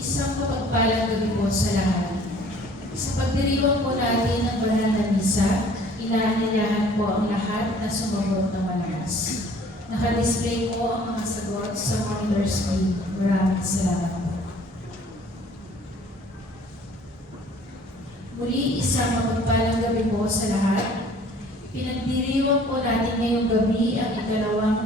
Isang mapagpalang gabi po sa lahat. Sa pagdiriwang po natin ng banal na misa, inaanyayahan po ang lahat na sumabot ng malakas. Nakadisplay po ang mga sagot sa monitor screen. Maraming salamat po. Muli, isang mapagpalang gabi po sa lahat. Pinagdiriwang po natin ngayong gabi ang ikalawang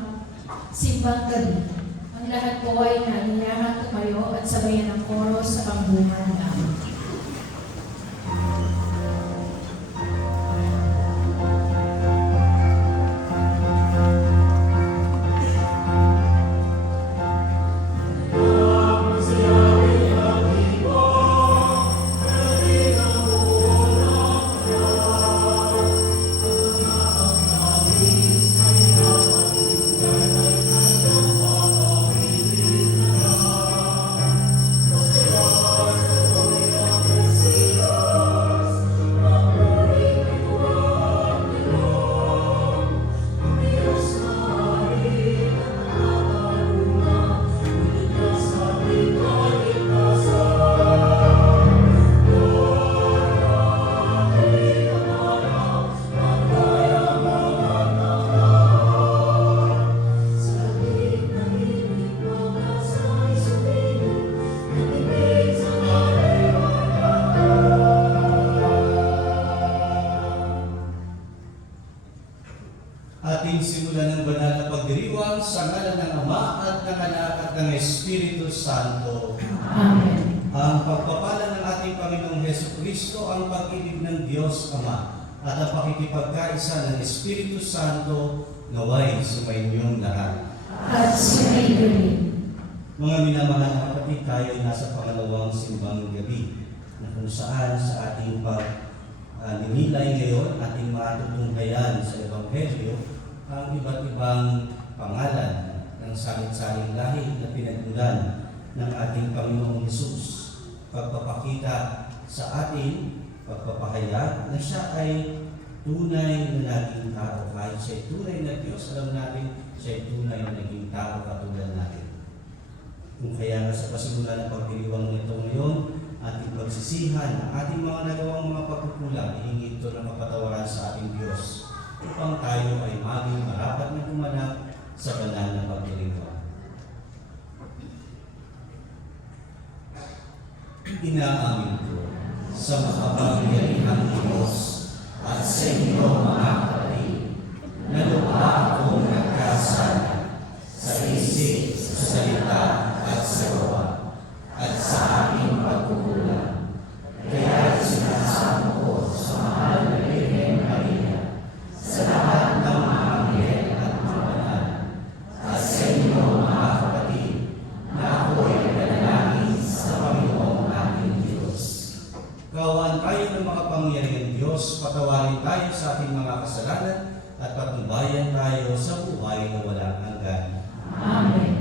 simbang gabi. Ang lahat po ay naanyayahan tumayo at sabayan ng koro sa pambungan namin. Ating simulan ng banal na pagdiriwang sa ngalan ng Ama at ng Anak at ng Espiritu Santo. Amen. Ang pagpapala ng ating Panginoong Hesukristo, ang pag-ibig ng Diyos Ama, at ang pakikipagkaisa ng Espiritu Santo naway sumainyong lahat. At sumayo rin. Mga minamahal na kapatid, tayo ay nasa pangalawang simbang gabi na kung saan sa ating pag-nilay ngayon, ating matutunghayan sa Ebanghelyo ang iba't ibang pangalan ng salit-saling lahi na pinagmulan ng ating Panginoong Hesus. Pagpapakita sa atin, pagpapahayag na siya ay tunay na naging tao. Kahit siya ay tunay na Diyos, alam natin siya ay tunay na naging tao katulad natin. Kung kaya nga sa pasimula ng pagdiriwang nito ngayon, ating pagsisihan ang ating mga nagawang mga pagkukulang, ihingi ito ng kapatawaran sa ating Diyos upang tayo ay maging marapat na gumanap sa banal na pagdiriwang. Inaamin ko sa makapangyarihang Diyos at sa inyo mga kapatid, na lubha akong nagkasala sa isip, sa salita at sa gawa, at sa aking pagkukulang. Kaya sinasamo ko sa mahal na Birhen Maria, sa lahat ng mga anghel at mga banal, at sa inyo mga kapatid, na ako'y nanalangin sa Panginoong ating Diyos. Kaawaan tayo ng makapangyarihang Diyos, patawarin tayo sa ating mga kasalanan, at patnubayan tayo sa buhay na walang hanggan. Amen.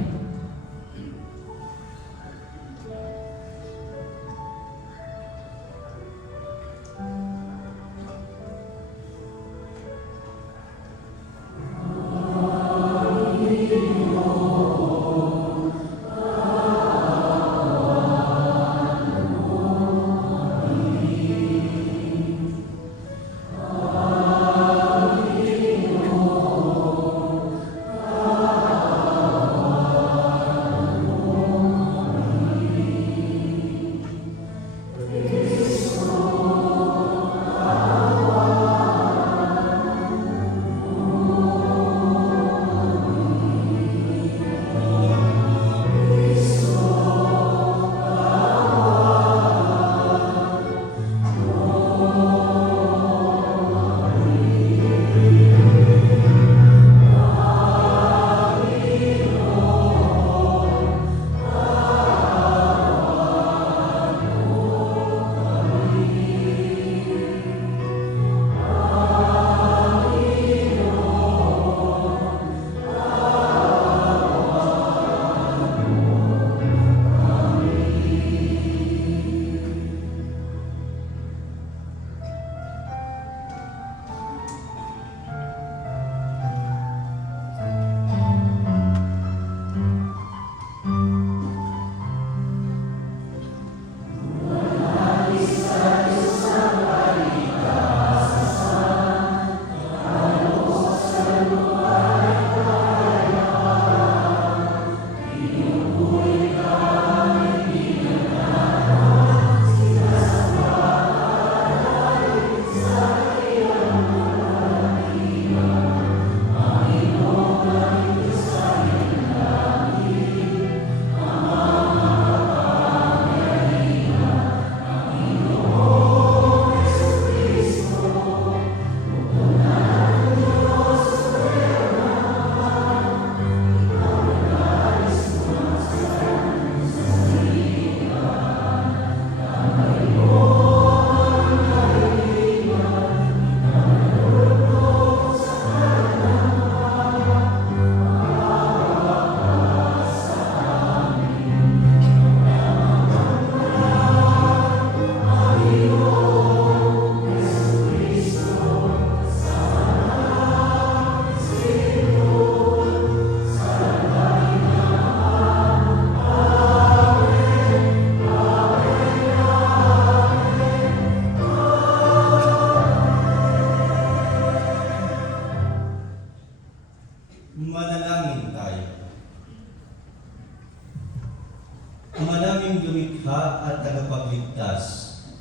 Ang malaming lumikha at tagapagligtas,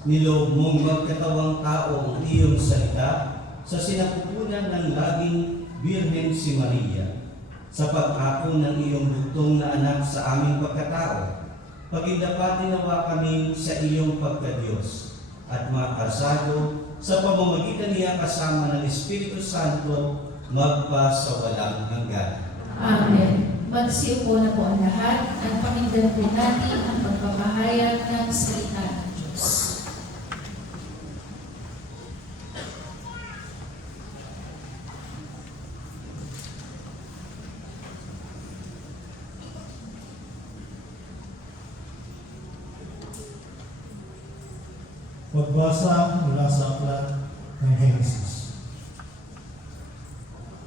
niloob mong magkatawang tao ang iyong salita sa sinapupunan ng laging Birhen si Maria, sa pag-ako ng iyong bugtong na anak sa aming pagkatao. Pagindapatin nawa kami sa iyong pagkadiyos at makasado sa pamamagitan niya kasama ng Espiritu Santo magpa sa walang hanggan. Amen. Magsiupo na po ang lahat at pakinggan po natin ang pagpapahayag ng salita ng Diyos. Pagbasa mula sa aklat ng Henesis.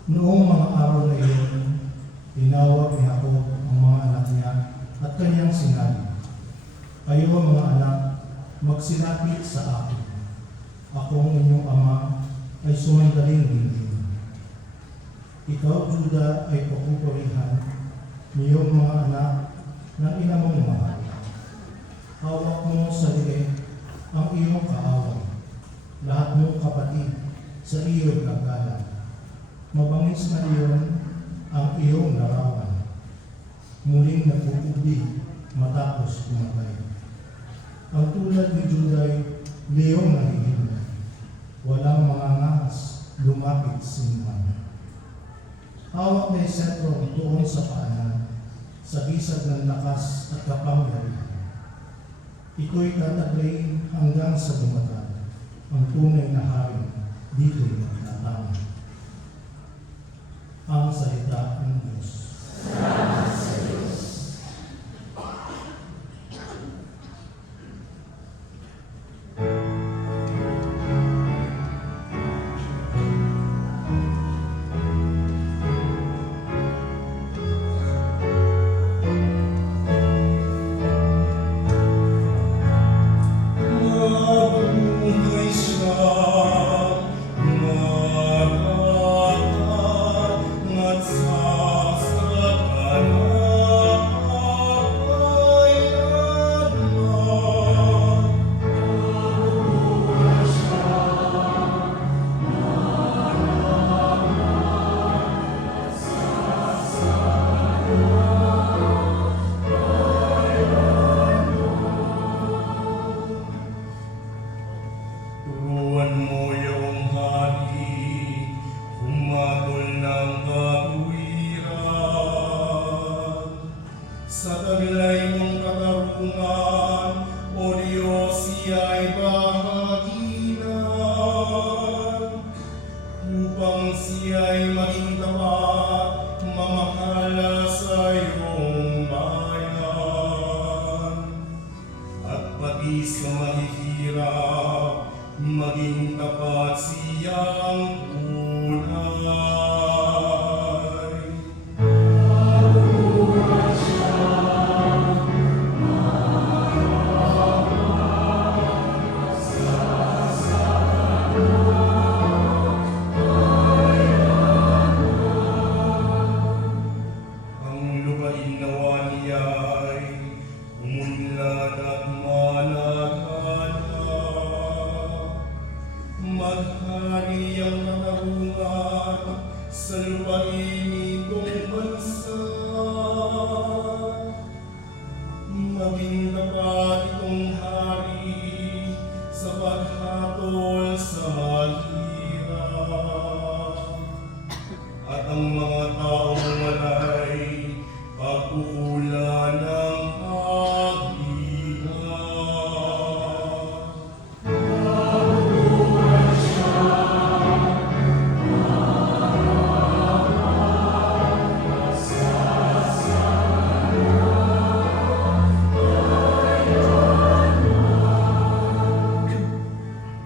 Noong mga araw na iyon, tinawag ni Jacob ang mga anak niya at kanyang sinabi, "Kayo mga anak, magsilapit sa akin. Akong inyong ama ay sumandaling dingding. Ikaw, Juda, ay pagpupurihan niyong mga anak ng ina mong mahal. Hawak mo sa liig ang iyong kaaway, lahat mong kapatid sa iyong kagalan. Mabangis na iyon ang iyong larawan, muling nagpupubi matapos kumatay. Ang tulad ni Juday, leong nangihina, walang mga ngas lumapit sinuman. Hawak na sentro tuon sa paanan, sa bisag ng lakas at kapangyarihan. Ito'y tataglayin hanggang sa dumatag, ang tunay na hari dito'y magtatama." Ang salita ng Diyos. Salamat sa Diyos. Mabuhay siya, marangat sa Turuan mo yung hari, humatol ng katuwiran. Sa taglay mong katarungan, O Diyos, siya'y bahaginan. Upang siya'y maging tapat, mamahala sa iyong bayan. At pati sa mahihirap, maging tapat siyang tunay. Ang lupain nawa niya'y umunlad at malagana. Maghari ang katarungan sa lupain itong bansa. Maging tapat itong hari sa paghatol sa mahirap. At ang mga taong walay pagkukulan ng aghina.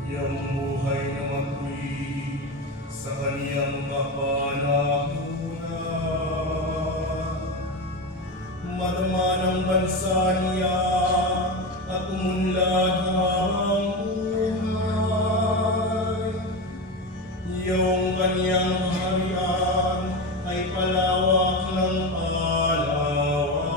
Yang buhay na magpuwi sa kaniyang kapanahunan. Madama ng bansa niya at umunlad habang buhay. Yung kaniyang kaharian ay palawak ng palawak.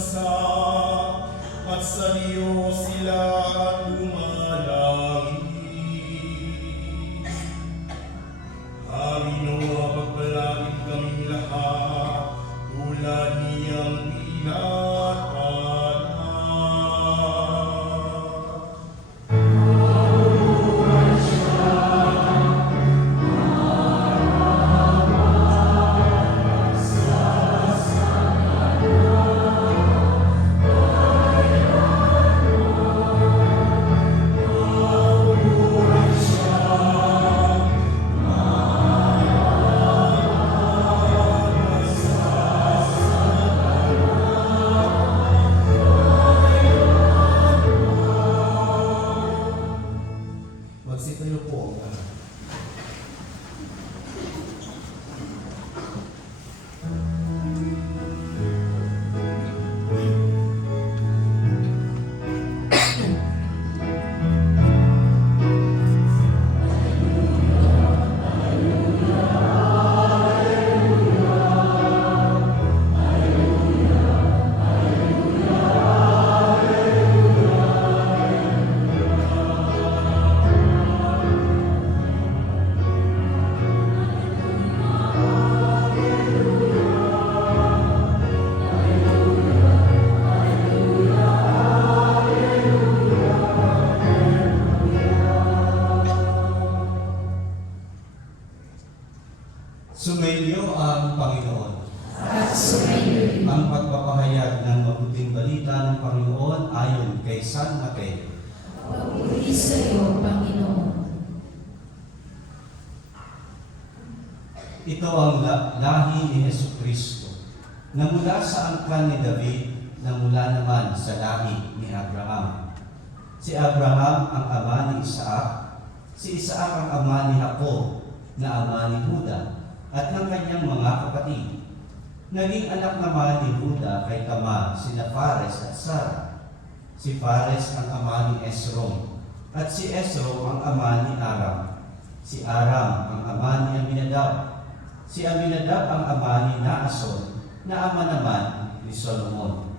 bansa at sa Diyos sila dumalangin. Panginoon, pagpalagin kaming lahat tulad niyang pinatala. Magsitayo po. Sumainyo ang Panginoon. At sumayo rin. Ang pagpapahayag ng mabuting balita ng Panginoon ayon kay San Mateo. Papuri sa iyo, Panginoon. Ito ang lahi ni Jesucristo, na mula sa angkan ni David, na mula naman sa lahi ni Abraham. Si Abraham ang ama ni Isaac, si Isaac ang ama ni Jacob, na ama ni Juda, at ng kanyang mga kapatid. Naging anak naman ni Juda kay Tamar sina Fares at Sarah. Si Fares ang ama ni Esrom, at si Esrom ang ama ni Aram. Si Aram ang ama ni Aminadab. Si Aminadab ang ama ni Naason, na ama naman ni Solomon.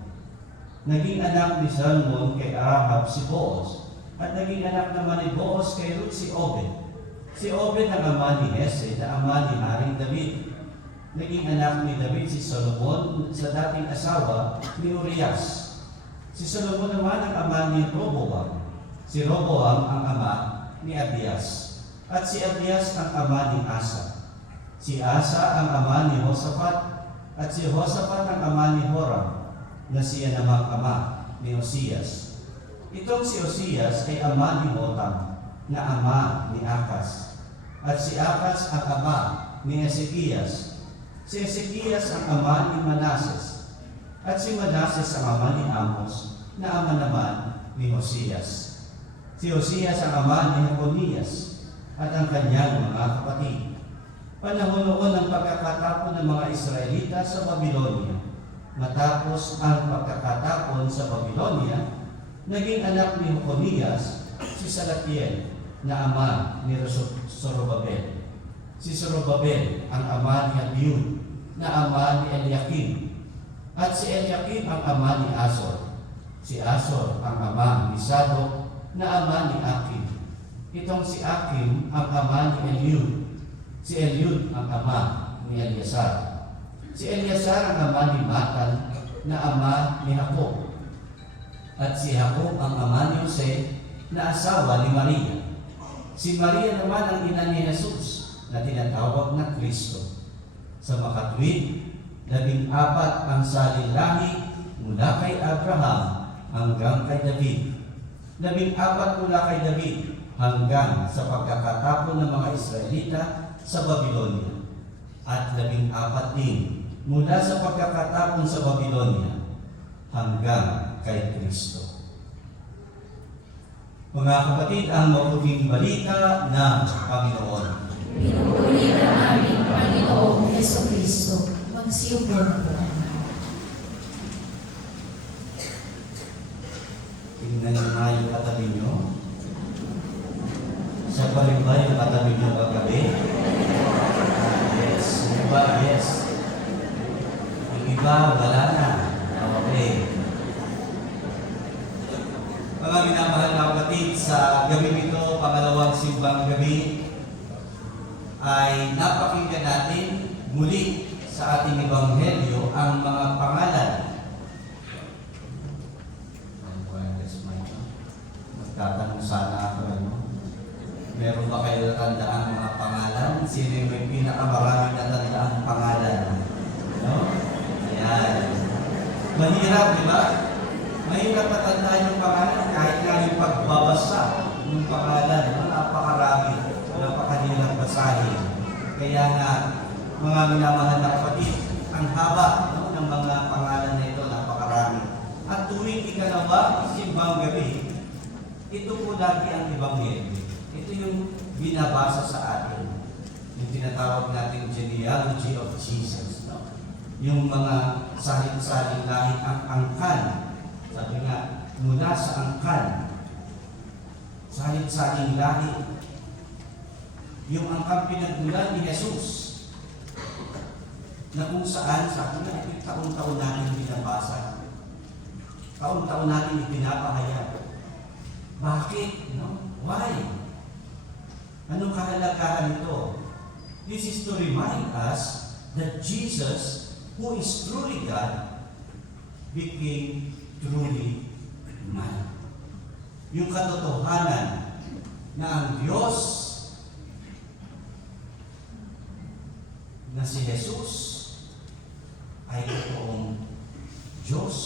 Naging anak ni Solomon kay Ahab si Boaz, at naging anak naman ni Boaz kay Ruth si Obed. Si Obed ang ama ni Hese, na ama ni Haring David. Naging anak ni David si Solomon sa dating asawa ni Urias. Si Solomon naman ang ama ni Roboam. Si Roboam ang ama ni Abias. At si Abias ang ama ni Asa. Si Asa ang ama ni Josaphat. At si Josaphat ang ama ni Horam, na siya namang ama ni Osias. Itong si Osias ay ama ni Hotam, na ama ni Akas. At si Akas ang ama ni Ezekias. Si Ezekias ang ama ni Manases. At si Manases ang ama ni Amos, na ama naman ni Hosias. Si Hosias ang ama ni Jeconias at ang kanyang mga kapatid. Panahon noon ng pagkakatapon ng mga Israelita sa Babylonia. Matapos ang pagkakatapon sa Babylonia, naging anak ni Jeconias si Salatiel, na ama ni Zorobabel. Si Zorobabel ang ama ni Abiud, na ama ni Eliakim. At si Eliakim ang ama ni Azor. Si Azor ang ama ni Sadok, na ama ni Akim. Itong si Akim ang ama ni Eliud. Si Eliud ang ama ni Eliasar. Si Eliasar ang ama ni Matan, na ama ni Jacob. At si Jacob ang ama ni Jose, na asawa ni Maria. Si Maria naman ang ina ni Jesus, na tinatawag na Kristo. Sa makatwid, 14 ang salinlahi mula kay Abraham hanggang kay David. 14 mula kay David hanggang sa pagkakatapon ng mga Israelita sa Babylonia. At 14 din mula sa pagkakatapon sa Babylonia hanggang kay Kristo. Mga kapatid, ang mabuting balita ng Panginoon. Pinupuri ka namin, Panginoong Jesucristo. Magsiyumpong po ang lahat. Tingnan nyo nga yung katabi nyo. Sa pa rin ba yung katabi nyo kagabi? Yes. Yung iba, yes. Yung iba, wala na. Okay. sa gabi nito, pangalawang simbang gabi, ay napakinggan natin muli sa ating ebanghelyo ang mga pangalan. Magtatanong sana ako, ano? Meron ba kayo natandaan mga pangalan? Sino yung may pinakamaraming natandaan pangalan? No? Ayan. Mahirap, di ba? Mahirap natandaan yung pangalan kahit nga yung pagbabasa ng pangalan. No? Napakarami. Napakahirap basahin. Kaya nga, mga minamahal na kapatid, ang haba, no, ng mga pangalan na ito, napakarami. At tuwing ikalawa, simbang gabi, ito po lagi ang ebanghelyo. Ito yung binabasa sa atin. Yung tinatawag natin genealogy of Jesus. No? Yung mga saling-saling lahi ang angkan. Sabi nga, mula sa angkan, saling-saling lahi. Yung angkan pinagmulan ni Jesus. Na kung saan, sabi nga, ito taon-taon natin binabasa. Taon-taon natin ipinapahayag. Bakit? No? Why? Anong kahalagahan nito? This is to remind us that Jesus, who is truly God, became truly man. Yung katotohanan na ang Diyos na si Jesus ay totoong Diyos,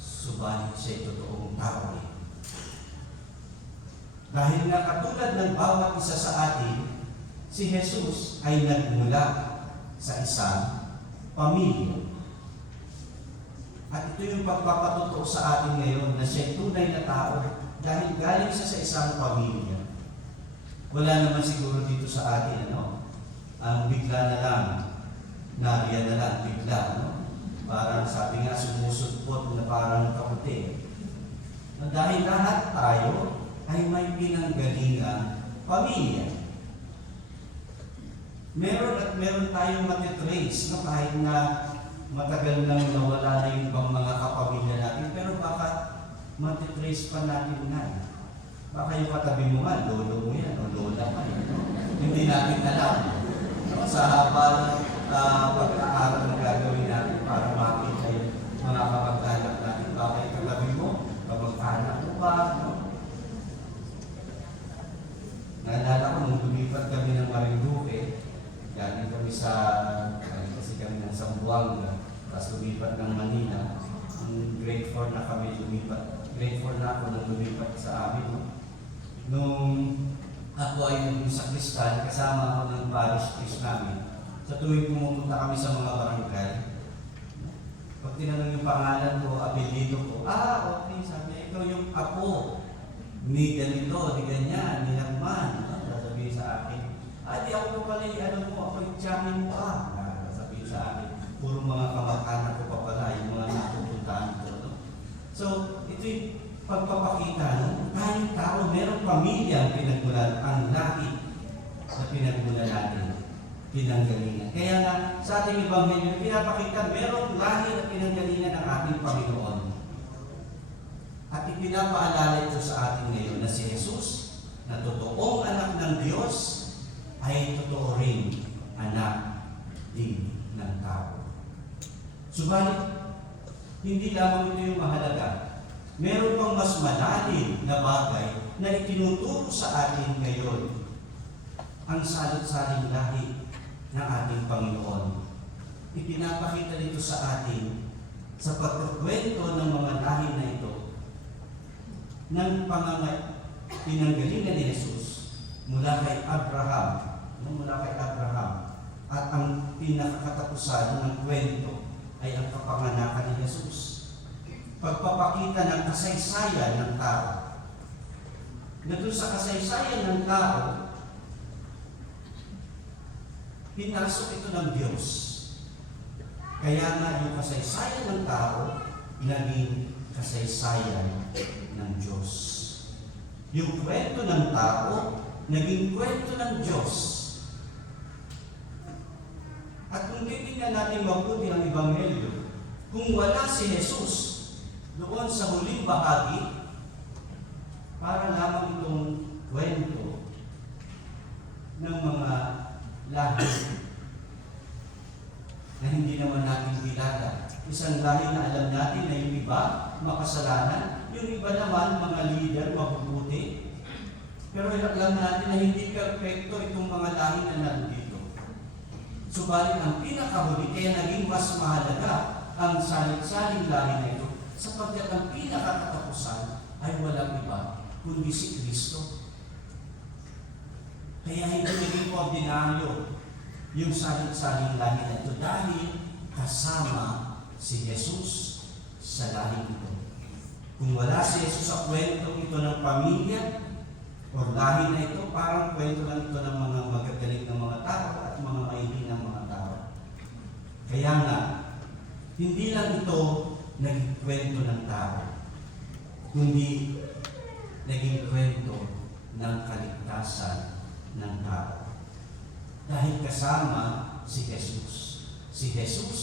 subalit siya'y totoong tao. Dahil nga katulad ng bawat isa sa atin, si Jesus ay nagmula sa isang pamilya. At ito yung pagpapatotoo sa atin ngayon na siya'y tunay na tao dahil galing siya sa isang pamilya. Wala naman siguro dito sa atin, ano? Ang bigla na lang, nariyan na lang bigla, no? Parang sabi nga, sumusudpot na parang kaputi. Dahil lahat tayo ay may pinanggalingang pamilya. Meron tayong matitrace, no? Kahit na matagal nang nawala na yung ibang mga kapamilya natin, pero baka matitrace pa natin nga. Baka yung katabi mo nga, lolo mo yan, o lola mo yan. Hindi natin alam. No? Sa habang pag-aaral na gagawin natin para makita yung mga kapag-anak natin, baka yung katabi mo, kapag-anak mo ba, no? Naalala ko nung lumipat kami ng Marinduque, galing kami kasi kami ng Zamboanga, tapos lumipat ng Manila. Ang grade 4 na kami lumipat. Grade 4 na ako nung lumipat sa amin. No? Nung ako ay naging sakristan, kasama ako ng parish priest namin. Sa tuwing pumupunta kami sa mga barangay, pag tinanong yung pangalan ko, apelido ko, okay, sabi niya, ikaw yung apo ni ganito, ni ganyan, ni Nagman. Sasabihin sa akin, di ako pa pala yung mo, ako yung tiyamin mo sasabihin sa akin, puro mga kamag-anak ko pa pala, yung mga napupuntaan ko. No? So, ito yung pagpapakita, no? Tayong tao, merong pamilya ang pinagmulan, ang lahi na pinagmulan natin, pinanggalingan. Kaya nga, sa ating ebanghelyo, pinapakita, merong lahi na pinanggalingan ng ating Panginoon. At ipinapaalala ito sa atin ngayon na si Jesus, na totoong anak ng Diyos, ay totoo rin anak din ng tao. Subalit, hindi lamang ito yung mahalaga. Meron pang mas malalim na bagay na itinuturo sa atin ngayon ang salot-saling lahi ng ating Panginoon. Ipinapakita dito sa atin sa pagkukwento ng mga lahi na ito ng pinanggalingan ni Jesus mula kay Abraham. At ang pinakakatapusan ng kwento ay ang kapanganakan ni Jesus. Pagpapakita ng kasaysayan ng tao. Na doon sa kasaysayan ng tao, pinasok ito ng Diyos. Kaya nga yung kasaysayan ng tao, naging kasaysayan ng Diyos. Yung kwento ng tao, naging kwento ng Diyos. At kung titignan natin mabuti ang ebanghelyo, kung wala si Jesus doon sa huling bahagi, para lamang itong kwento ng mga lahi na hindi naman natin kilala. Isang lahi na alam natin na yung iba makasalanan, yung iba naman mga leader mabubuti. Pero alam natin na hindi perfecto itong mga lahi na nandito. Subalit ang pinakahuli, kaya naging mas mahalaga ang salit-saling lahi na ito, sapagkat ang pinakakatapusan ay walang iba kundi si Kristo. Kaya hindi naging ordinaryo yung salit-saling lahi na ito dahil kasama si Jesus sa lahi ito. Kung wala si Jesus sa kwento ito ng pamilya o lahi na ito, parang kwento lang ito ng mga magagaling ng mga tao at mga maigi ng mga tao. Kaya nga, hindi lang ito naging kwento ng tao, kundi naging kwento ng kaligtasan ng tao. Dahil kasama si Jesus. Si Jesus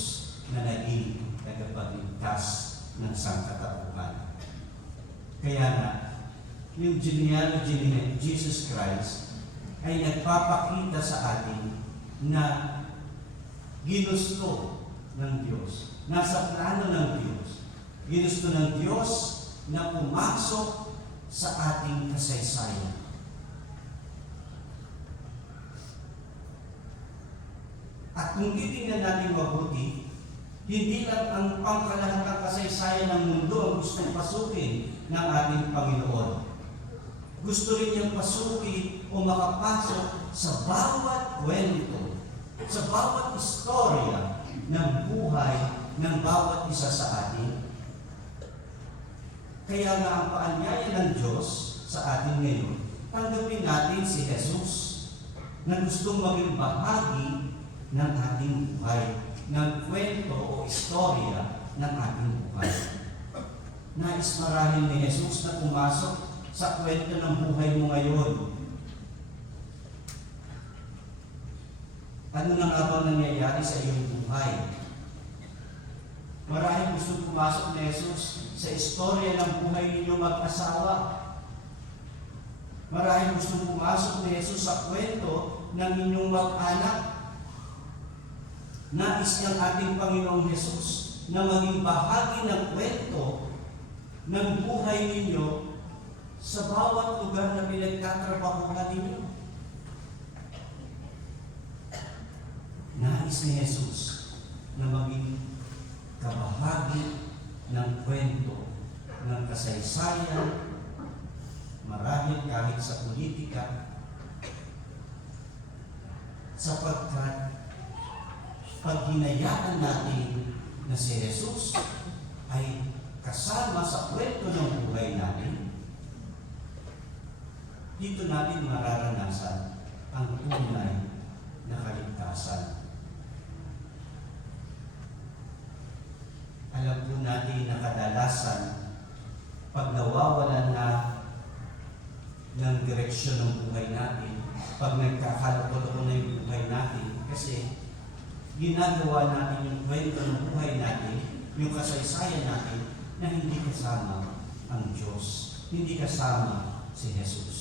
na naging tagapagligtas ng sangkatauhan. Kaya nga, yung genealogy ni Jesus Christ ay nagpapakita sa atin na ginusto ng Diyos, nasa plano ng Diyos, ginusto ng Diyos na pumasok sa ating kasaysayan. At kung titingnan natin mabuti, hindi lang ang pangkalahatang kasaysayan ng mundo ang gustong pasukin ng ating Panginoon. Gusto rin niyang pasukin o makapasok sa bawat kwento, sa bawat istorya ng buhay ng bawat isa sa atin. Kaya nga ang paanyaya ng Diyos sa atin ngayon, tanggapin natin si Jesus na gustong maging bahagi ng ating buhay, ng kwento o istorya ng ating buhay. Nais marahil ni Jesus na pumasok sa kwento ng buhay mo ngayon. Ano na nga bang nangyayari sa iyong buhay? Marahil gusto pumasok ni Jesus sa istorya ng buhay ninyo mag-asawa. Marahil gusto pumasok ni Jesus sa kwento ng inyong mag-anak. Nais ng ating Panginoong Jesus na maging bahagi ng kwento ng buhay ninyo sa bawat lugar na pinagtatrabahuhan ninyo. Nais ni Jesus na maging kabahagi ng kwento ng kasaysayan, marahil kahit sa politika, sapagkat pag hinayaan natin na si Jesus ay kasama sa kwento ng buhay natin, dito natin mararanasan ang tunay na kaligtasan. Alam po natin na kadalasan, pag nawawalan na ng direksyon ng buhay natin, pag nagkakaloko-loko na yung buhay natin, kasi ginagawa natin yung kwento ng buhay natin, yung kasaysayan natin, na hindi kasama ang Diyos, hindi kasama si Jesus.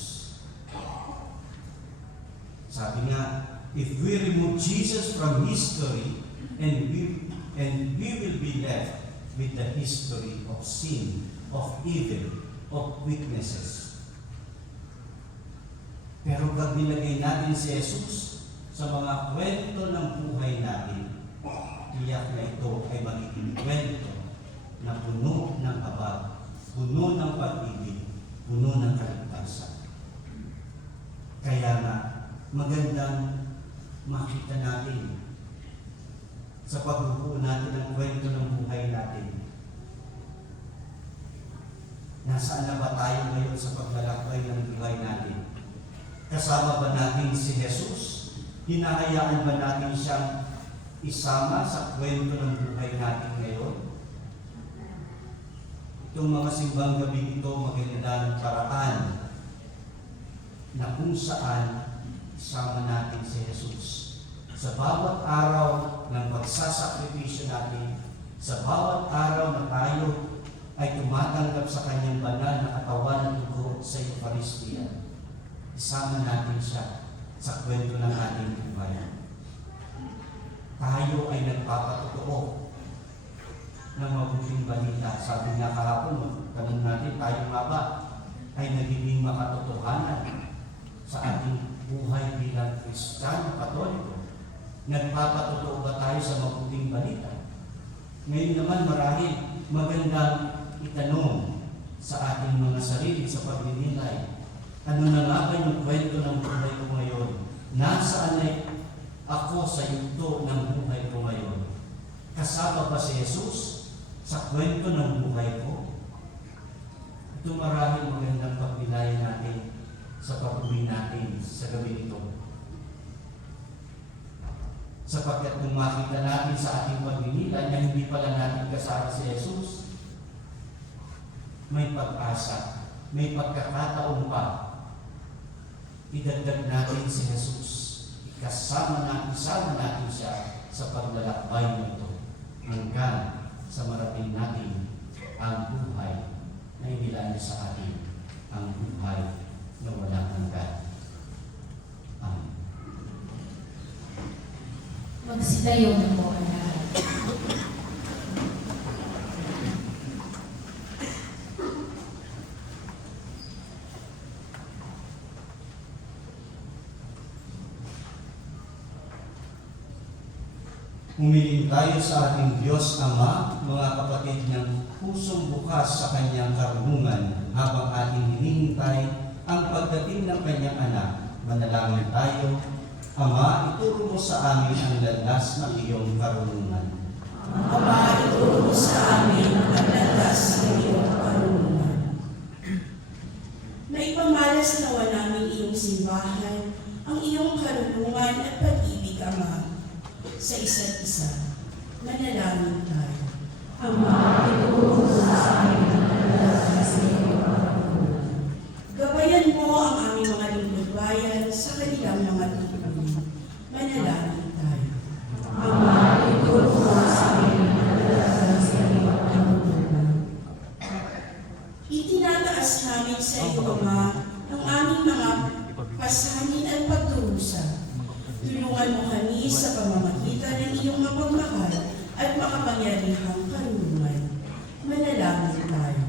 Sabi nga, if we remove Jesus from history, and we will be left with the history of sin, of evil, of weaknesses. Pero pag nilagay natin si Jesus sa mga kwento ng buhay natin, tiyak na ito ay magiging kwento na puno ng habag, puno ng pag-ibig, puno ng kaligtasan. Kaya nga, magandang makita natin sa pagbubuo natin ng kwento ng buhay natin. Nasaan na ba tayo ngayon sa paglalakbay ng buhay natin? Kasama ba natin si Jesus? Hinahayaan ba natin siyang isama sa kwento ng buhay natin ngayon? Itong mga simbang gabi ito, magandang paraan na kung saan isama natin si Jesus. Sa bawat araw ng pagsasakripisyo natin, sa bawat araw na tayo ay tumatanggap sa kanyang banal na katawan at dugo sa Eucharistia. Isama natin siya sa kwento ng ating buhay. Tayo ay nagpapatotoo ng mabuting balita. Sabi nga kahapon, tanong natin, tayo nga ba ay nagiging makatotohanan sa ating buhay bilang Kristiyano Katoliko? Nagpapatotoo ba tayo sa mabuting balita? Ngayon naman marahil magandang itanong sa ating mga sarili sa pagninilay. Ano na nga ba yung kwento ng buhay ko ngayon? Nasaan ay ako sa yugto ng buhay ko ngayon? Kasama ba si Jesus sa kwento ng buhay ko? Ito marahil magandang pagnilayan natin sa pag-uwi natin sa gabi ito. Sapagkat kung makita natin sa ating pagninilay na hindi pala natin kasama si Jesus, may pag-asa, may pagkakataon pa. Idagdag natin si Jesus. Isama natin siya sa paglalakbay nito hanggang sa marating natin ang buhay na inilaan niya sa atin, ang buhay na walang hanggan. Amen. Magsitayo na po ang lahat. Humiling tayo sa ating Diyos Ama, mga kapatid ng pusong bukas sa Kanyang karunungan habang ating hinihintay ang pagdating ng Kanyang anak. Manalangin tayo. Ama, ituro mo sa amin ang landas ng iyong karunungan. Ama, ituro mo sa amin ang landas ng iyong karunungan. Naipamalas nawa namin iyong simbahan, ang iyong karunungan at pag-ibig, Ama, sa isa't isa. Manalangin tayo. Ama, ituro mo sa amin ang landas ng iyong karunungan. Gabayan mo ang aming mga lingkod bayan sa kanilang mga tungkulin. Manalangin tayo. Ama, ituro mo sa amin ang landas ng iyong karunungan. Itinataas namin sa iyo, Ama, ang aming mga pasanin at pagdurusa. Tulungan mo kami sa pamamagitan ng iyong mapagmahal at makapangyarihang karunungan. Manalangin tayo.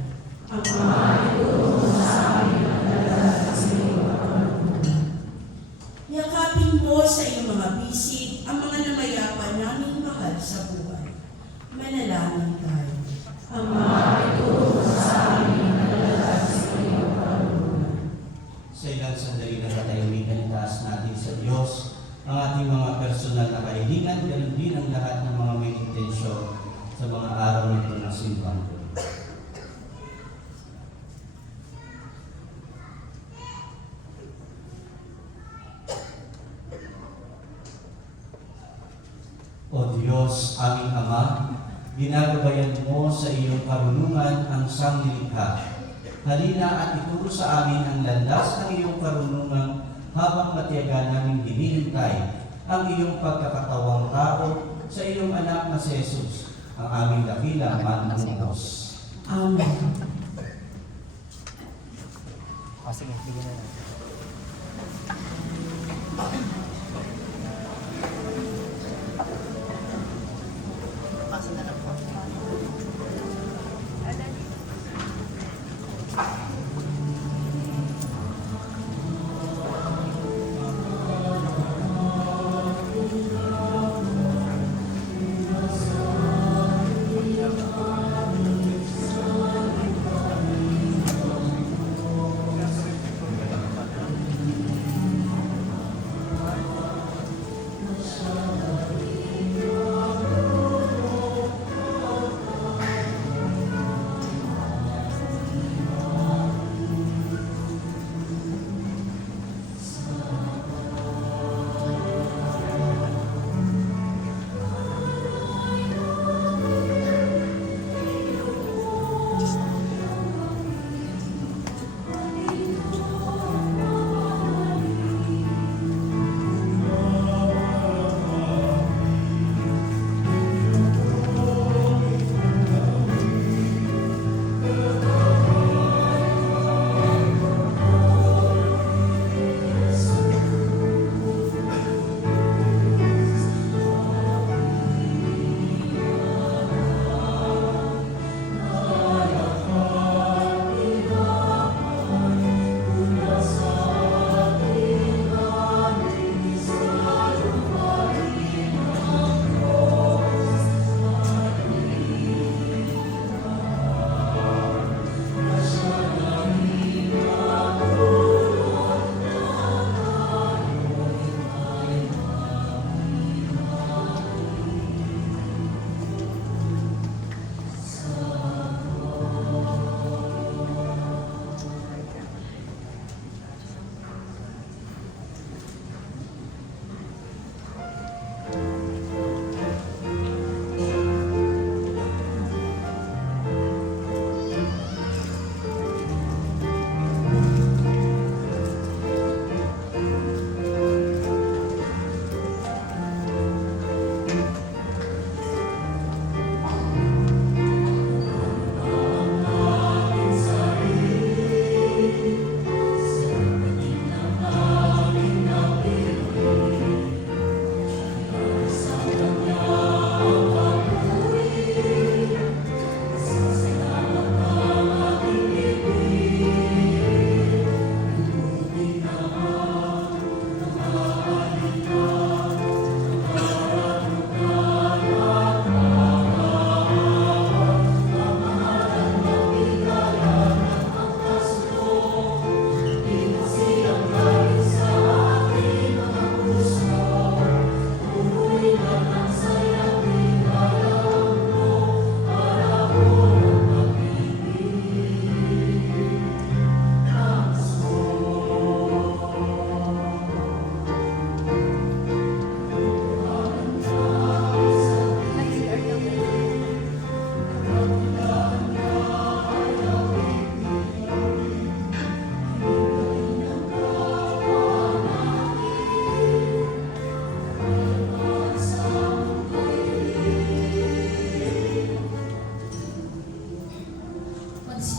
Ama, ituro mo sa amin ang landas ng iyong karunungan. Yakapin mo sa iyong mga bisig ang mga namayapa naming mahal sa buhay. Manalangin tayo. Ama, ituro mo sa amin ang landas ng iyong karunungan. Sa ilang sandali na katahimikan, itaas natin sa Diyos ang ating mga personal na kahilingan, ganun din ang lahat ng mga may intensyon sa mga araw nito ng simbang. O Diyos, aming Ama, ginagabayan mo sa iyong karunungan ang sanglilikha. Halina at ituro sa amin ang landas ng iyong karunungan habang matiyaga namin hinihintay ang iyong pagkakatawang tao sa iyong anak na si Jesus, ang aming dakilang manunubos. Amen. Sige, bigyan na natin. Pasa na lang po.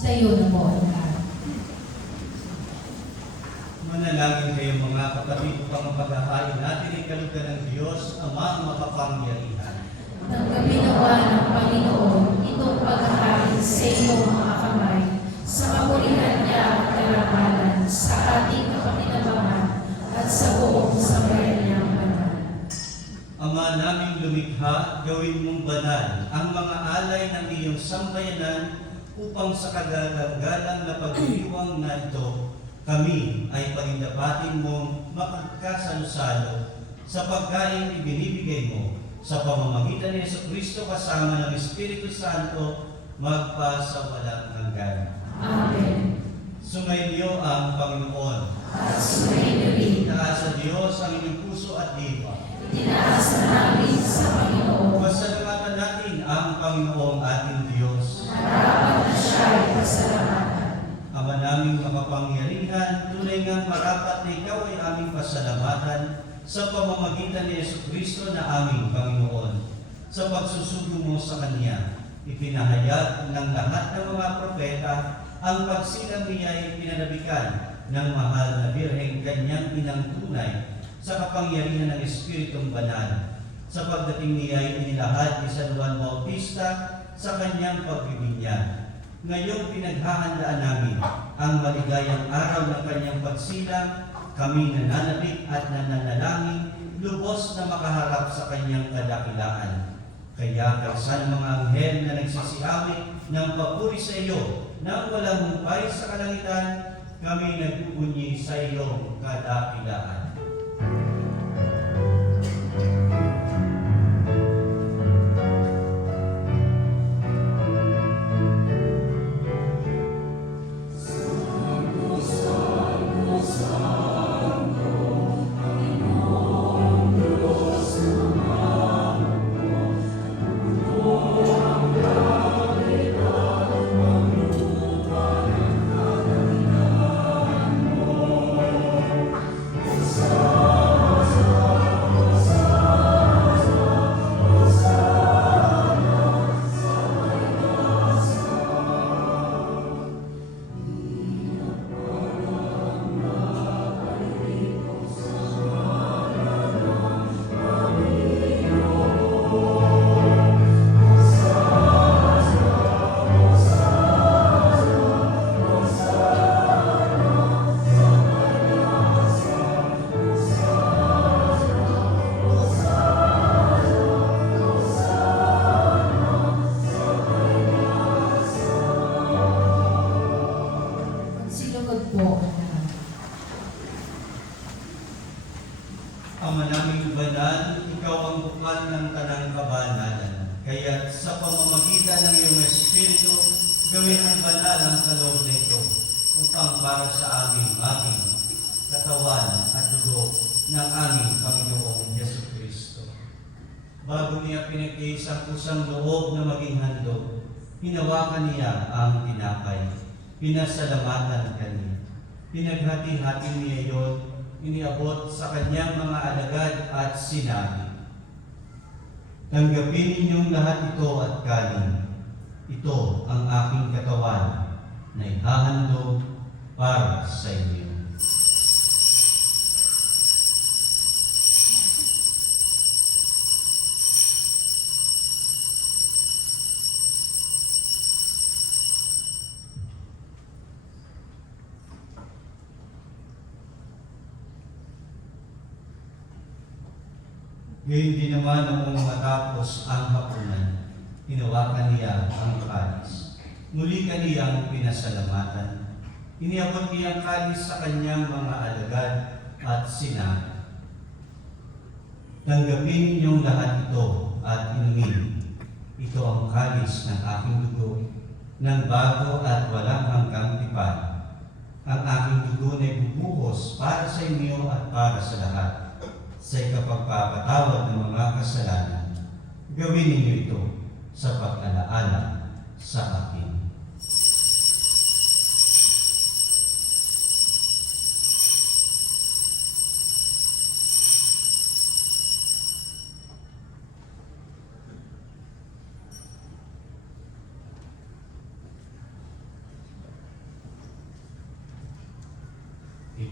Tayo na po ang lahat. Manalangin kayo mga kapatid upang ang paghahain natin ay kalugdan ng Diyos, Ama makapangyarihan. Tanggapin nawa ng Panginoon itong paghahain sa iyong mga kamay, sa kapurihan niya at karangalan, sa ating kapakinabangan at sa buong sambayan niyang banal. Ama naming lumikha, gawin mong banal ang mga alay ng iyong sambayanan upang sa kagalang-galang na pagdiriwang na ito, kami ay pagindapatin mong makagkasalo-salo sa pagkain ibinibigay mo sa pamamagitan ni Jesucristo kasama ng Espiritu Santo magpasawalang hanggan. Amen. Sumainyo ang Panginoon. At sumayin rin, Itaas sa Diyos ang inyong puso at diwa. itinaas na namin sa Panginoon. Pasalamatan natin ang Panginoong ating Diyos. Marapat na siya ay pasalamatan. Ama naming makapangyarihan, tunay ngang marapat na ikaw ay aming pasalamatan sa pamamagitan ni Jesucristo na aming Panginoon. Sa pagsusugo mo sa Kanya, ipinahayag ng lahat ng mga propeta ang pagsilang niya ay pinanabikan ng mahal na Birheng Kanyang inang tunay sa kapangyarihan ng Espiritong Banal. Sa pagdating niya ay inilahad ni San Juan Bautista sa kanyang pagbibinyag. Ngayong pinaghahandaan namin ang maligayang araw ng kanyang pagsilang, kami nananabik at nananalangin, lubos na makaharap sa kanyang kadakilaan. Kaya karsan mga anghel na nagsisiawit ng papuri sa iyo nang walang humpay sa kalangitan, kami nagpupunyi sa iyong kadakilaan. Silugod po ang lahat. Ama naming banal, ikaw ang bukal ng tanang kabanalan. Kaya sa pamamagitan ng iyong Espiritu, gawin mong banal ang kaloob na ito upang para sa aming maging katawan at dugo ng aming Panginoong Jesucristo. Bago niya pinagkaisang kusang loob na maging handog, hinawakan niya ang tinapay, pinasalamatan kaniya. Pinaghati-hati niya iyon, iniabot sa kanyang mga alagad at sinabi, "Tanggapin ninyong lahat ito at kanin. Ito ang aking katawan na ihahandog para sa inyo." Ngayon din naman noong matapos ang hapunan, hinawakan niya ang kalis. Muli kaniyang pinasalamatan. Iniabot niya ang kalis sa kanyang mga alagad at sinabi, "Tanggapin ninyong lahat ito at inumin. Ito ang kalis ng aking dugo, ng bago at walang hanggang tipan. Ang aking dugo na ibubuhos para sa inyo at para sa lahat, sa ikapagpapatawad ng mga kasalanan. Gawin ninyo ito sa pag-alaala sa akin."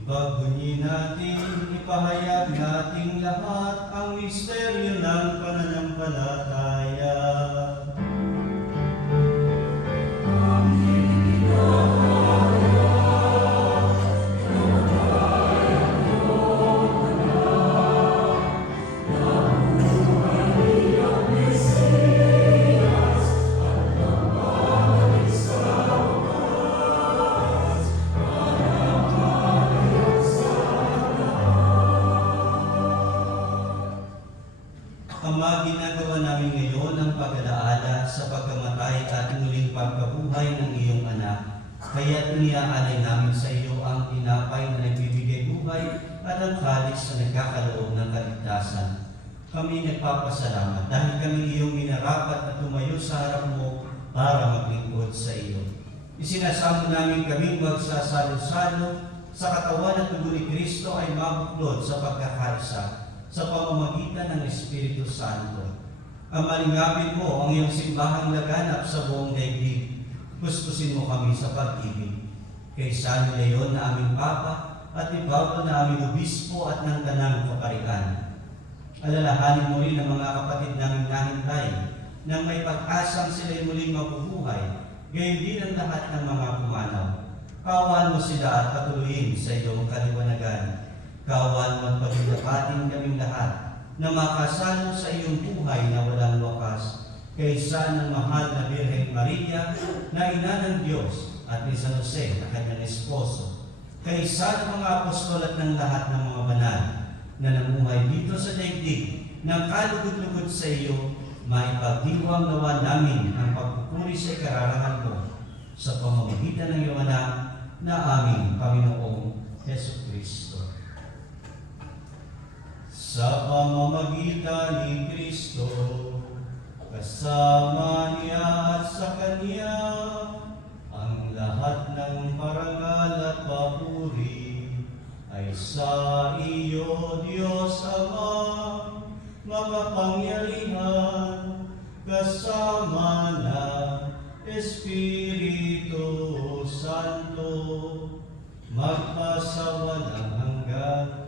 Ipagbunyi natin, ipahayag nating lahat ang misteryo ng pananampalataya. Ama, ginagawa namin ngayon ang pag-alaala sa pagkamatay at muling pagkabuhay ng iyong anak. Kaya iniaalay namin sa iyo ang tinapay na nagbibigay buhay at ang kalis na nagkakaloob ng kaligtasan. Kami nagpapasalamat dahil kami iyong minarapat na tumayo sa harap mo para maglingkod sa iyo. Isinasamo namin kaming magsasalo-salo sa katawan at dugo ni Kristo ay mabuklod sa pagkakaisa sa pamamagitan ng Espiritu Santo. Ang malingapin mo ang iyong simbahang laganap sa buong daigdig. Kuskusin mo kami sa pag-ibig. Kay San Leon na aming Papa at ni Pablo na aming Obispo at ng Tanang Kaparian. Alalahanin mo rin ang mga kapatid naming nahintay nang may pag-asang sila'y muling mabubuhay, gayon din ang lahat ng mga pumanaw. Kawan mo sila at patuloyin sa iyong kaliwanagan. Kawan mo at pagdapatin kaming lahat na makasalo sa iyong buhay na walang wakas. Kaysa ng mahal na Birhen Maria na ina ng Diyos at ni San Jose na kanyang esposo. Kaysa ng mga apostol at ng lahat ng mga banal na namuhay dito sa daigdig ng kalugod-lugod sa iyo, maipagdiwang nawa namin ang pagpupuri sa ikararangal mo sa pamamagitan ng iyong anak na aming Panginoong Hesus Kristo. Sa pamamagitan ni Kristo, kasama niya at sa Kanya, ang lahat ng parangal at papuri ay sa iyo, Diyos Ama, makapangyarihan, kasama ng Espiritu Santo, magpasawalang hanggan.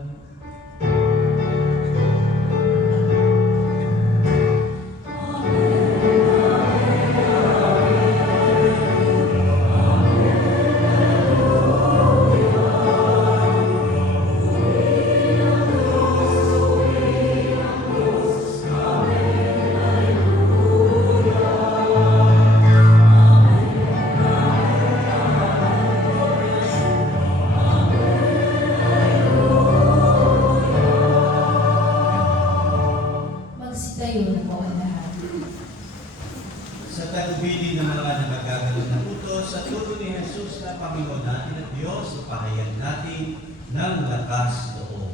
Magsitayo na po ang lahat. Sa tagubilin ng mga nagagalit na utos sa turo ni Jesus na Panginoon natin at Diyos, ipahayag natin ng lakas loob.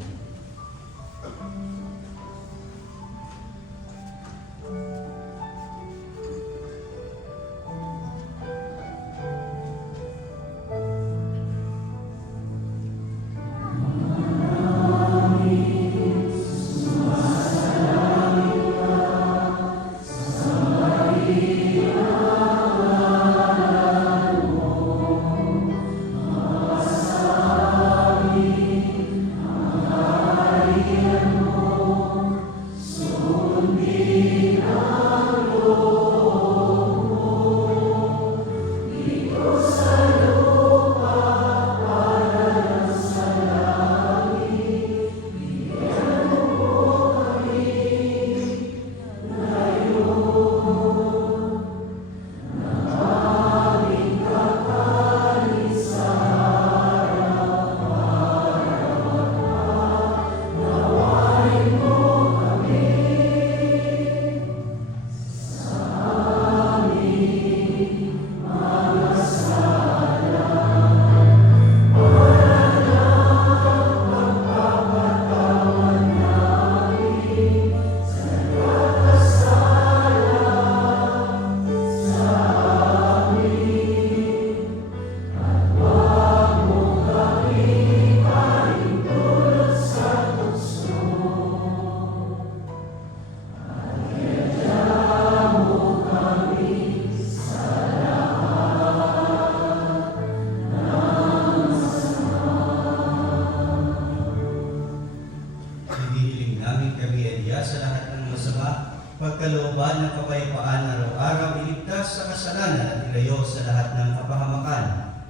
kalooban ng kapayapaan araw-araw iligtas sa kasalanan at ilayo sa lahat ng kapahamakan.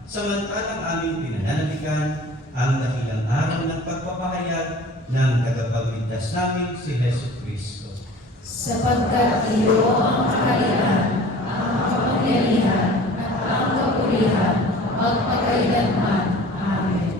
Samantalang aming pinananabikan ang dakilang araw ng pagpapahayag ng tagapagligtas namin si Hesus Kristo. Sapagkat iyo ang kaharian, ang kapangyarihan, at ang kapurihan, magpakailanman. Amen.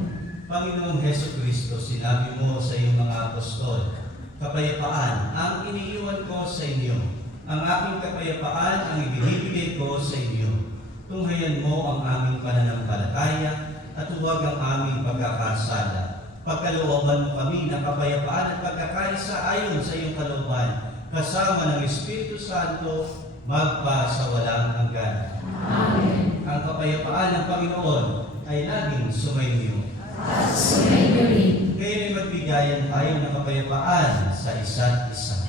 Panginoong Hesus Kristo, sinabi mo sa iyong mga apostol, kapayapaan ang iniiwan ko sa inyo. Ang aking kapayapaan ang ibinibigay ko sa inyo. Tunghayan mo ang aming pananampalataya at huwag ang aming pagkakasala. Pagkalooban mo kami ng kapayapaan at pagkakaisa ayon sa iyong kalooban, kasama ng Espiritu Santo, magpa sa walang hanggan. Amen. Ang kapayapaan ng Panginoon ay laging sumainyo. At sumainyo rin. Ngayon ay magbigayan tayo ng kapayapaan sa isa't isa.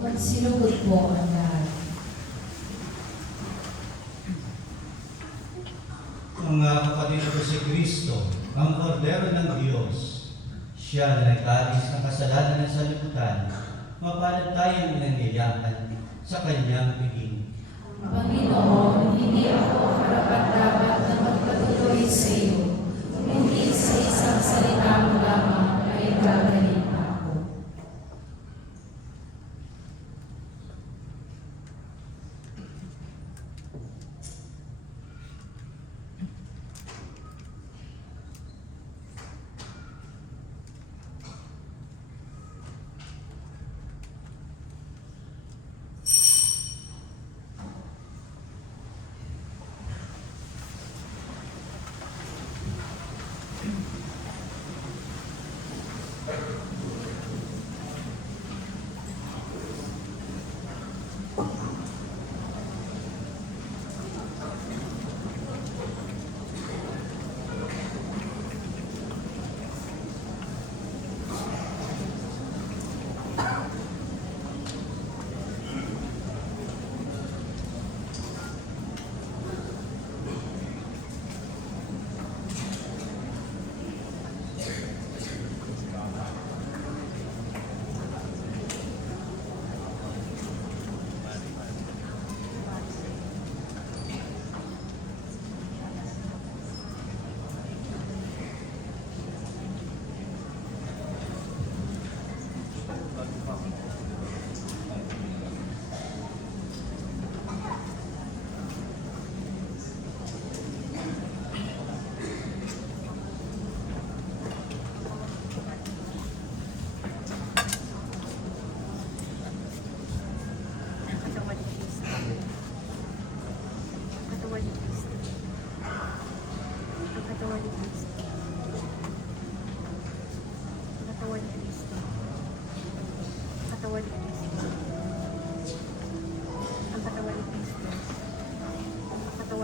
Magsilugod po ang lahat. Mga kapatid ko si Kristo, ang kordero ng Diyos, siya na nagtalis ng kasalanan ng sanlibutan, mapalad tayong inanyayahan sa kanyang piging. Panginoon, hindi ako karapat-dapat na magpatuloy sa iyo. Hindi sa isang salita mo lamang ay gagaling ako.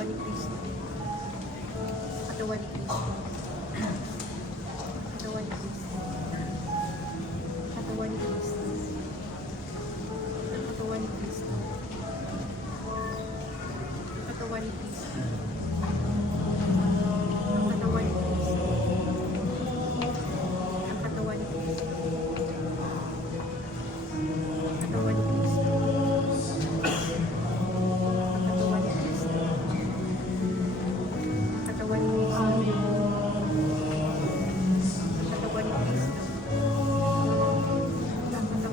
Katawan ni Kristo. Katawan ni Kristo. Katawan ni Kristo. Katawan ni Kristo. Katawan ni Kristo. Katawan ni Kristo. Ang katawan ni Kristo. Ang katawan ni Kristo. Ang katawan ni Kristo. Ang katawan ni Kristo. Ang katawan ni Kristo. Ang katawan ni Kristo. Ang katawan ni Kristo. Ang katawan ni Kristo. Ang katawan ni Kristo. Ang katawan ni Kristo. Ang katawan ni Kristo. Ang katawan ni Kristo. Ang katawan ni Kristo. Ang katawan ni Kristo. Ang katawan ni Kristo. Ang katawan ni Kristo. Ang katawan ni Kristo. Ang katawan ni Kristo.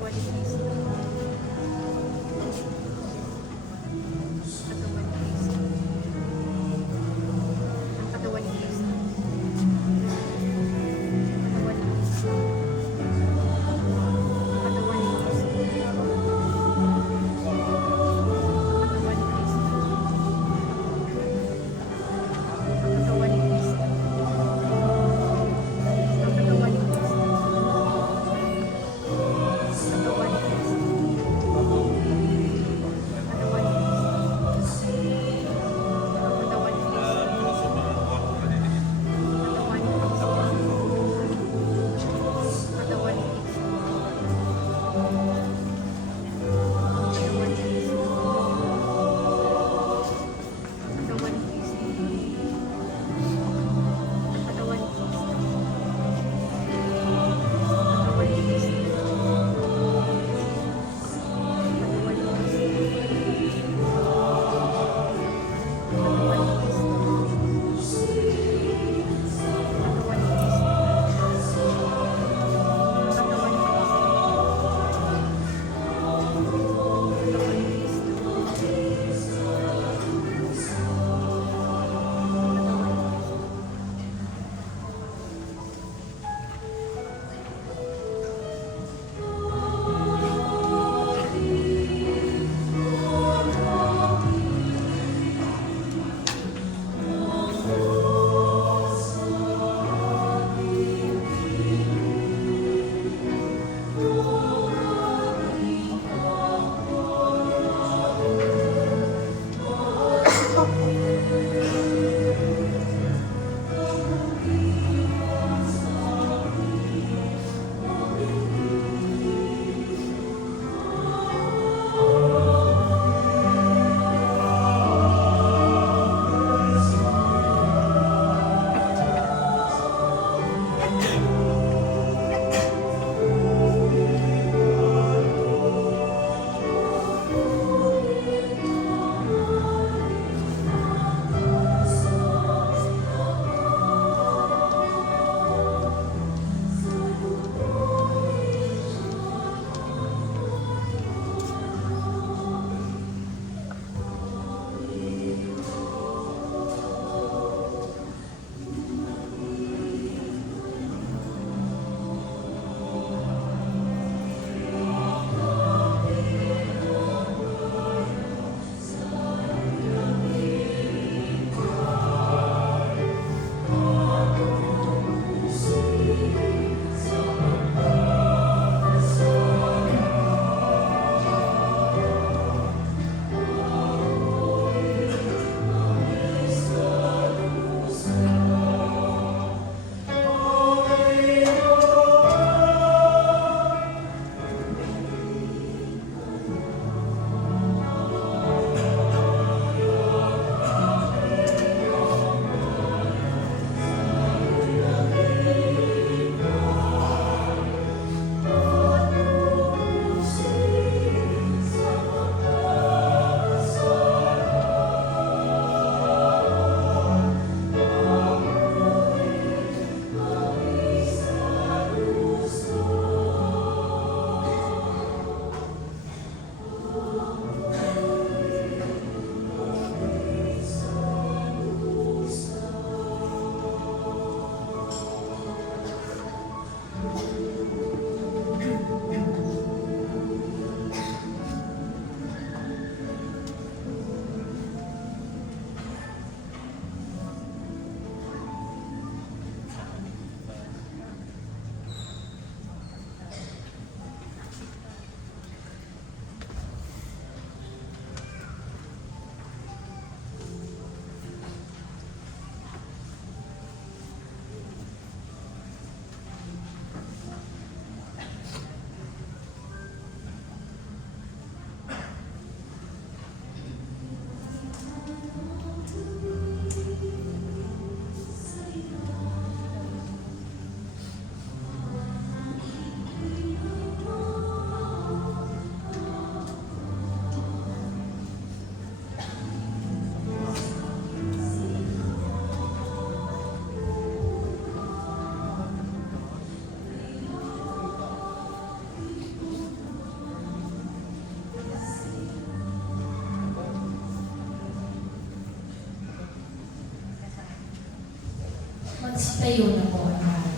Magsitayo na po ang lahat.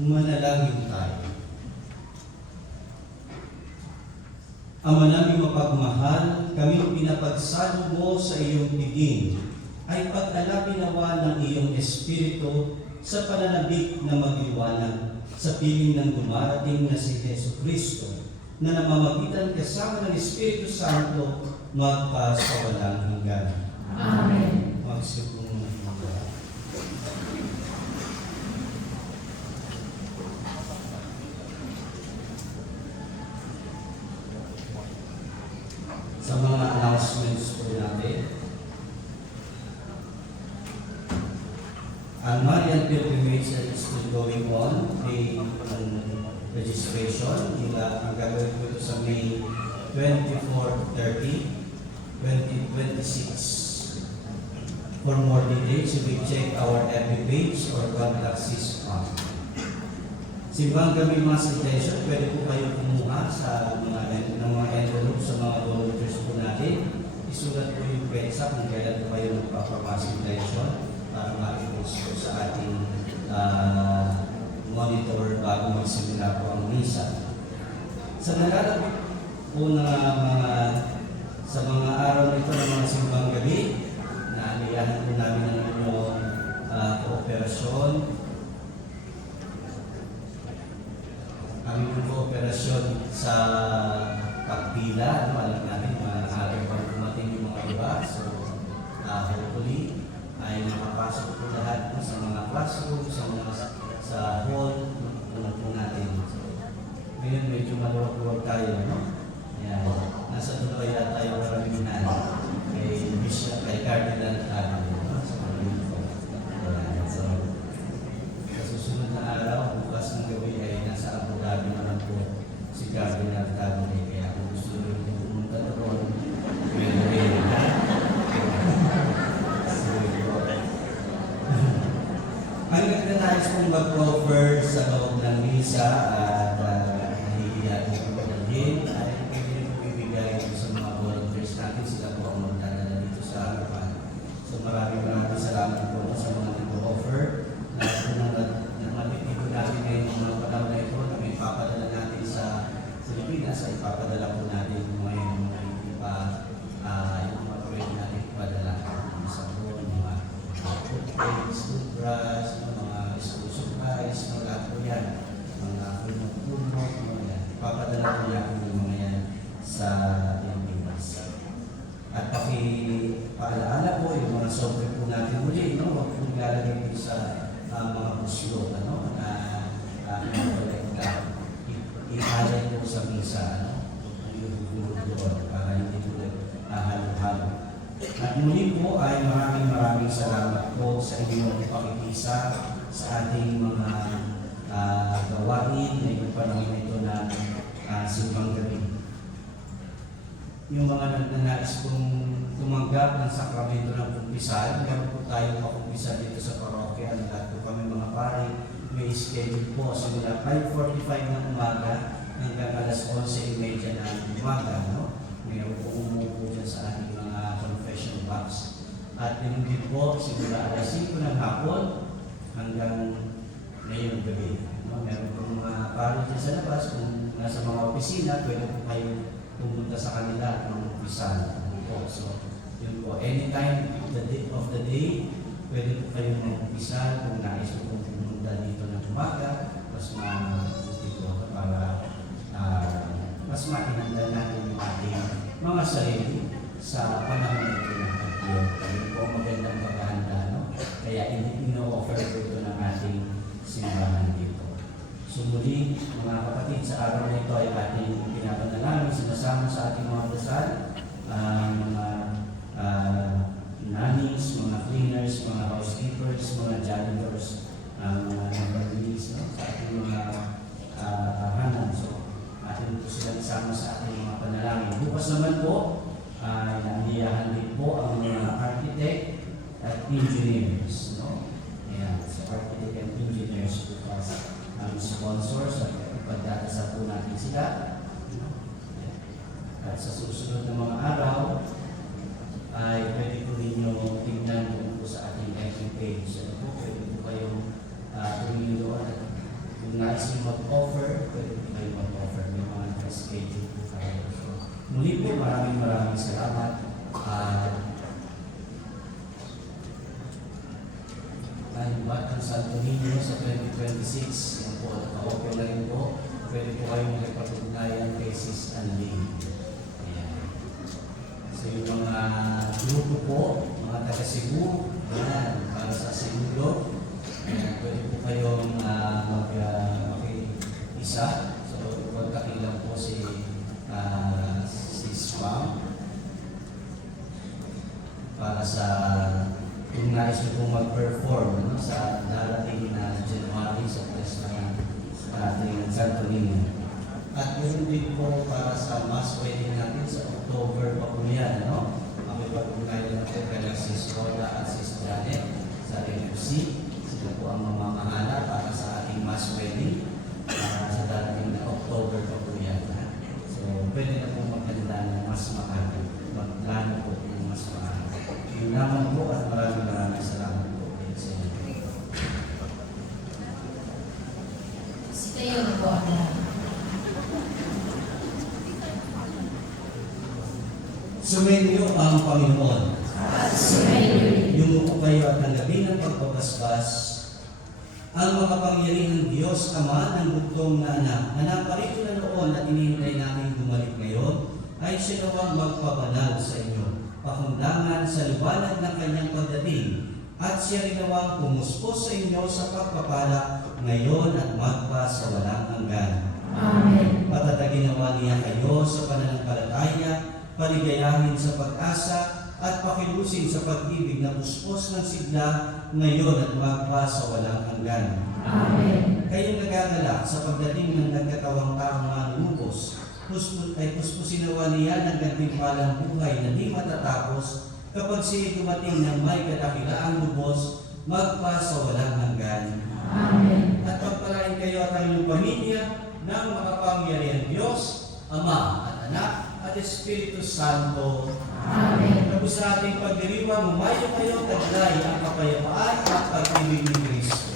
Manalangin tayo. Ama namin mapagmahal, kami pinapagsalo mo sa iyong piging ay pag-alapin nawa ng iyong Espiritu sa pananabik na magliwanag sa piling ng dumarating na si Yesu Kristo na namamagitan kasama ng Espiritu Santo magpasawalang hanggan. Amen. Magsipong sa mga announcements po natin. Ang Marian Pilgrimage is still going on. The registration, ang gagawin po ito sa May 24, 30, 2026. For more details, you will check our FB page or contact SISPAM. Simbang kami mga suggestion, pwede po kayo kumuha sa mga envelope sa mga volunteers po natin. Isulat po yung petsa kung kailan po kayo magpapamasigdation para ma-post po sa ating monitor bago magsimula po ang misa. Sa nalalapit po sa mga araw nito ng mga simbang gabi, naaliyahan po namin ang inyong kooperasyon. Ang kooperasyon sa pagpila, alam natin, maaari pang dumating yung mga iba. So, hopefully, ay makapasok po lahat sa mga classroom, sa hall, po natin. So, ngayon, medyo maluwag-luwag tayo, no? Ayan. Nasa Dubai yata tayo karamihan kay Bishop, kay Cardinal tayo, no? Sa Ayan. So, sa susunod na araw, bukas ng gabi ay nasa Abu Dhabi naman po si Cardinal Tagoy. Kaya kung gusto nyo rin pumunta doon, pwede rin. Ang nagtanayos pong mag-offer sa loob ng misa at nahihiya po po dalhin ay pwede rin po ibigay sa mga volunteers natin. Sila po ang magdadala dito sa harapan. So maraming salamat po sa mga nag-offer. Matitigo natin ngayon ng mga panahon na ito na may papadala natin sa Pilipinas ay papadala po natin ngayon mga hindi pa yung mga pwede natin ipadala sa buong mga toothpaste, toothbrush, mga school supplies, mga lahat po yan, mga kumot-kumot, mga yan. Papadala po natin yung mga yan sa Pilipinas. At pakipaalaala po yung mga software po natin muli, no? Huwag po nilalagay po sa mga buslo, ihalay po sa misa, para hindi po halo-halo. At muli po ay maraming salamat po sa inyong pakikisa sa ating mga gawain ngayong panahon ito na simbang gabi. Yung mga nagnanais pong tumanggap ng sakramento ng kumpisal, meron po tayong makumpisal dito sa parokya. Lahat po kami mga pari, may schedule po simula 5:45 ng umaga hanggang alas 11:30 ng umaga. No? Meron po umupo dyan sa ating mga confession box. At yun din po simula alas 5 ng hapon hanggang ngayong gabi. No? Meron po mga pari dyan sa labas, kung nasa mga opisina, pwede po kayo pumunta sa kanila ng kumpisal. So, yun po, anytime of the day, pwede po kayong mag-umpisal kung nais po kung pumunta dito ng umaga, mas mabuti po para mas makinanda natin yung ating mga sarili sa panahon ito ng pagkiyon. Yun po magandang paghahanda, no? Kaya ino-offer po ito ng ating simbahan dito. So muli, mga kapatid, sa araw na ito ay ating pinapanalangin, sinasama sa ating mga dasal, mga nannies, mga cleaners, mga housekeepers, mga janitors, mga nagbabilis, no? Sa ating mga tahanan. So, atin po sila isama sa ating mga panalangin. Bukas naman po, naandiyahan din po ang mga architect at engineers. No? Ayan, sa architect and engineers bukas ang sponsors at ipagdadasal po natin sila. At sa susunod na mga araw ay pwede po ninyo tingnan po sa ating FB page. Ano po, pwede po kayong tumingin doon at kung nais nyo mag-offer, pwede po kayong mag-offer. May mga schedule po tayo. So, muli po, maraming salamat. Ay, Batang Santo Niño sa 2026. Yan po, naka-offer na rin po. Pwede po kayong magpatugnayan kay Sis Anling. Ayan. So yung mga grupo po, mga taga-Cebu, yan, para sa Segundo, pwede po kayong mag-isa. So, pagkakilang po si Spam para sa kung nais nyo pong mag-perform sa darating na January sa press na ating Santo Niño. At yun din po para sa mass wedding natin sa October pa po yan. Kami pa po kayo na po kaya Sis Roda at Sis Janet sa RFC. Sila po ang mamamahala para sa ating mass wedding sa darating na October pa po yan. So, pwede na po maganda na mas maaga. Magplano po yung mas maaga. Yun naman po at maraming salamat po. Sa inyo. Sitayo na po ang lahat. Sumainyo ang Panginoon. At sumayo Yumuko kayo at tanggapin ang pagbabasbas. Ang makapangyarihang Diyos, Ama ng bugtong na anak, na naparito na noon at inihintay namin bumalik ngayon, ay siya nawang magpabanal sa inyo, pakundangan sa liwanag ng kanyang pagdating, at siya rin nawang pumuspos sa inyo sa pagpapala ngayon at magpa sa walang hanggan. Amen. Patatagin nawa niya kayo sa pananampalataya, paligayahin sa pag-asa, at pakilusin sa pag-ibig na puspos ng sigla ngayon at magpa sa walang hanggan. Amen. Kayong nagagalak sa pagdating ng nagkatawang taong manunubos, ay puspusin nawa niya ng gantimpalang buhay na di matatapos kapag siya dumating ng may kadakilaang lubos, magpa sa walang hanggan. Amen. At pagpalain kayo at ang inyong pamilya ng makapangyarihang Diyos, Ama at Anak at Espiritu Santo. Amen. Tapos sa ating pagdiriwang, umayo kayo, taglay ang kapayapaan at pag-ibig ni Kristo.